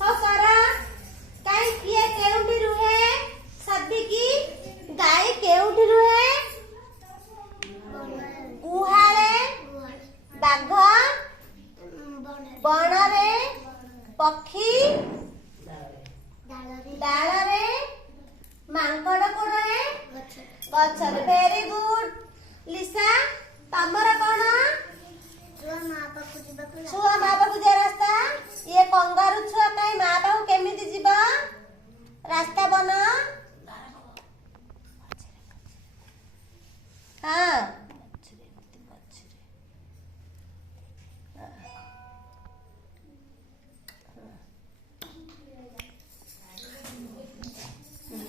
हो करा काई किए केउंटी रुहे सदी की गाय केउंटी रुहे गुहारे बाघ बणरे पक्षी डालरे मांकड़ कोड़े गछरे। वेरी गुड लिसा तमरा कौन छुआ माँ बाबू जा रास्ता ये कंगारू छुआ कहीं माँ बाबू केमिति जीव रास्ता बन हाँ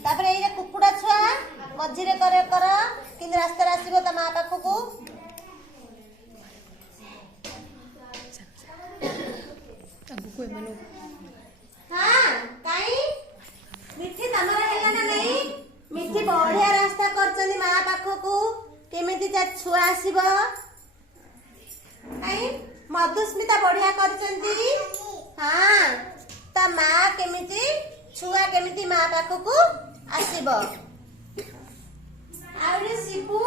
तापर ये कुकुड़ा छुआ मझिरे करे कर कि रास्ता आसब तो माँ पाखक हाँ कहीं मिठी तमरा है ना नहीं मिठी बढ़िया रास्ता कर माँ पाखक केमिति छुआ आसब कहीं मधुस्मिता बढ़िया कर हाँ ता माँ केमिति छुआ केमिति माँ पाखक आसब। शिबू